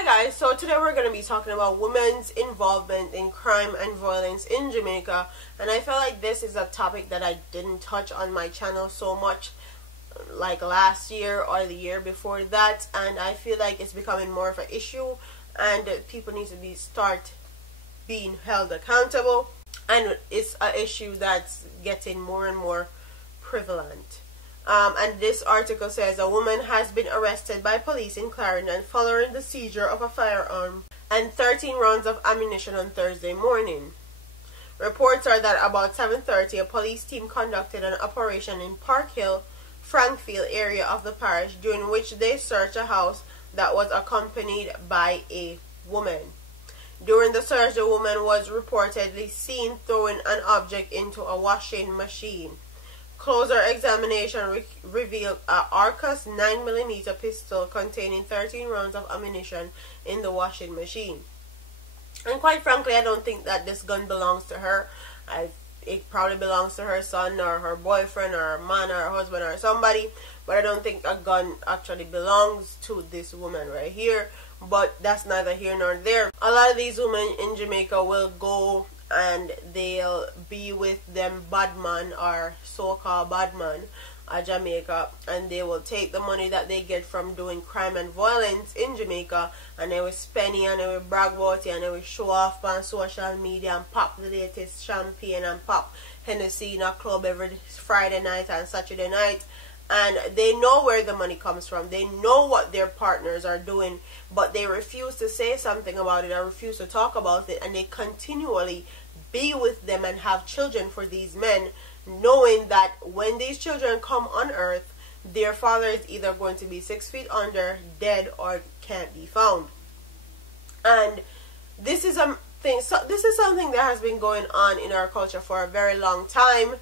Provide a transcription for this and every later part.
Hi guys, so today we're going to be talking about women's involvement in crime and violence in Jamaica, and I feel like this is a topic that I didn't touch on my channel so much like last year or the year before that, and I feel like it's becoming more of an issue and people need to start being held accountable, and it's an issue that's getting more and more prevalent. And this article says a woman has been arrested by police in Clarendon following the seizure of a firearm and 13 rounds of ammunition on Thursday morning. Reports are that about 7:30 a police team conducted an operation in Park Hill, Frankfield area of the parish, during which they searched a house that was accompanied by a woman. During the search, the woman was reportedly seen throwing an object into a washing machine. Closer examination revealed a Arcus 9mm pistol containing 13 rounds of ammunition in the washing machine. And quite frankly, I don't think that this gun belongs to her. It probably belongs to her son or her boyfriend or her man or her husband or somebody, but I don't think a gun actually belongs to this woman right here. But that's neither here nor there. A lot of these women in Jamaica will go and they'll be with them badman or so-called badman at Jamaica, and they will take the money that they get from doing crime and violence in Jamaica, and they will spend it and they will brag about it and they will show off on social media and pop the latest champagne and pop Hennessy in a club every Friday night and Saturday night. And they know where the money comes from. They know what their partners are doing, but they refuse to say something about it or refuse to talk about it, and they continually be with them and have children for these men, knowing that when these children come on earth, their father is either going to be 6 feet under, dead, or can't be found. And this is a thing. So this is something that has been going on in our culture for a very long time.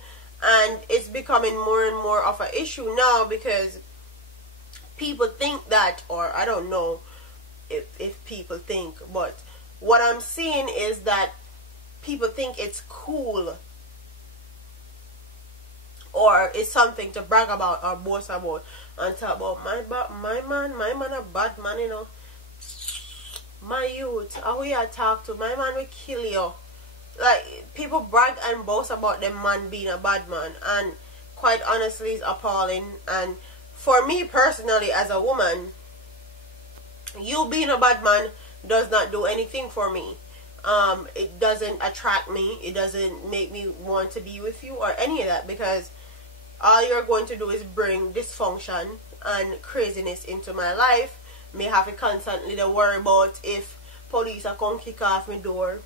And it's becoming more and more of an issue now because people think that, or I don't know if people think, but what I'm seeing is that people think it's cool or it's something to brag about or boast about and talk about my man a bad man, you know. My youth, how we are talk to, my man will kill you. Like, people brag and boast about them man being a bad man, and quite honestly it's appalling. And for me personally as a woman, you being a bad man does not do anything for me. It doesn't attract me, it doesn't make me want to be with you or any of that, because all you're going to do is bring dysfunction and craziness into my life. Me have to constantly worry about if police are come kick off my door,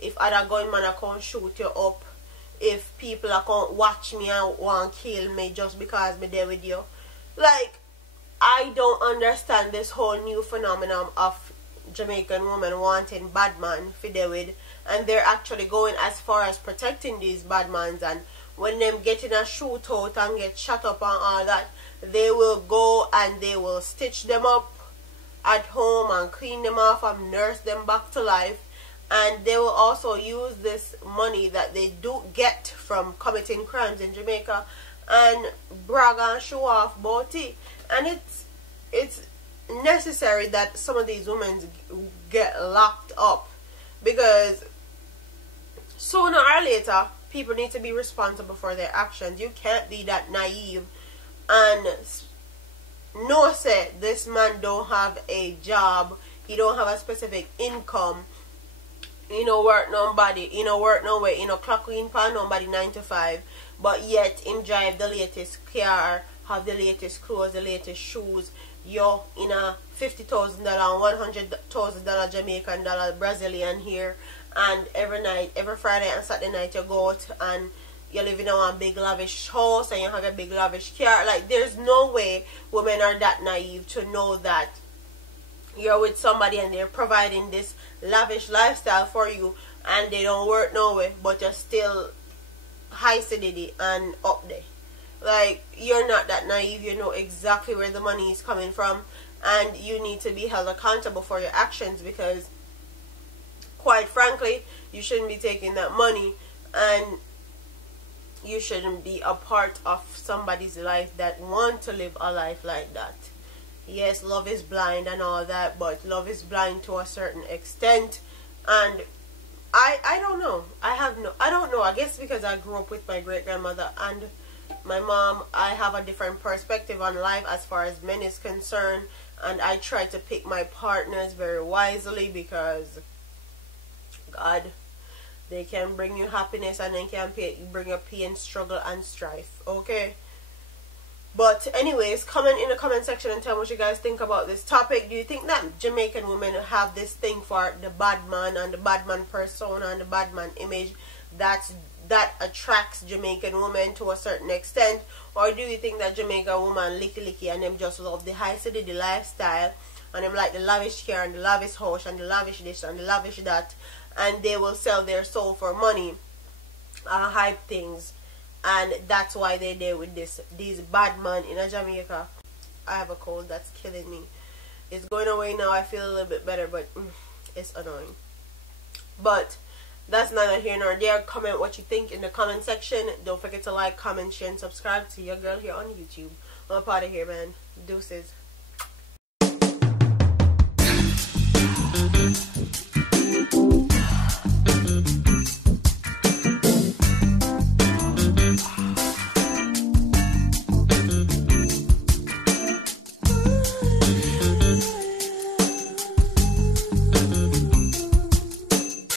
if other gunmen are come shoot you up, if people are come watch me and want to kill me just because me there with you. Like, I don't understand this whole new phenomenon of Jamaican women wanting bad man for there with, and they're actually going as far as protecting these bad mans, and when them get in a shootout and get shot up and all that, they will go and they will stitch them up at home and clean them off and nurse them back to life. And they will also use this money that they do get from committing crimes in Jamaica and brag and show off about it. And it's necessary that some of these women get locked up, because sooner or later people need to be responsible for their actions. You can't be that naive and no say this man don't have a job, he don't have a specific income, you know, work nobody, you know, work nowhere, you know, clock in for nobody 9 to 5, but yet him drive the latest car, have the latest clothes, the latest shoes. You're in a $50,000, $100,000 Jamaican dollar Brazilian here, and every night, every Friday and Saturday night you go out and you live in a big lavish house and you have a big lavish car. Like, there's no way women are that naive to know that you're with somebody and they're providing this lavish lifestyle for you and they don't work nowhere, but you're still high acidity and up there. Like, you're not that naive. You know exactly where the money is coming from, and you need to be held accountable for your actions, because quite frankly you shouldn't be taking that money and you shouldn't be a part of somebody's life that want to live a life like that. yes, love is blind and all that, but love is blind to a certain extent. And I don't know. I don't know. I guess because I grew up with my great grandmother and my mom, I have a different perspective on life as far as men is concerned, and I try to pick my partners very wisely because God, they can bring you happiness and they can bring you pain, struggle, and strife. Okay. But anyways, comment in the comment section and tell me what you guys think about this topic. Do you think that Jamaican women have this thing for the bad man and the bad man persona and the bad man image that attracts Jamaican women to a certain extent? Or do you think that Jamaican woman licky and them just love the high city, the lifestyle, and them like the lavish car and the lavish house and the lavish this and the lavish that, and they will sell their soul for money and hype things? And that's why they're there with these bad men in Jamaica. I have a cold that's killing me. It's going away now. I feel a little bit better, but it's annoying. But that's neither here nor there. Comment what you think in the comment section. Don't forget to like, comment, share, and subscribe to your girl here on YouTube. I'm out of here, man. Deuces.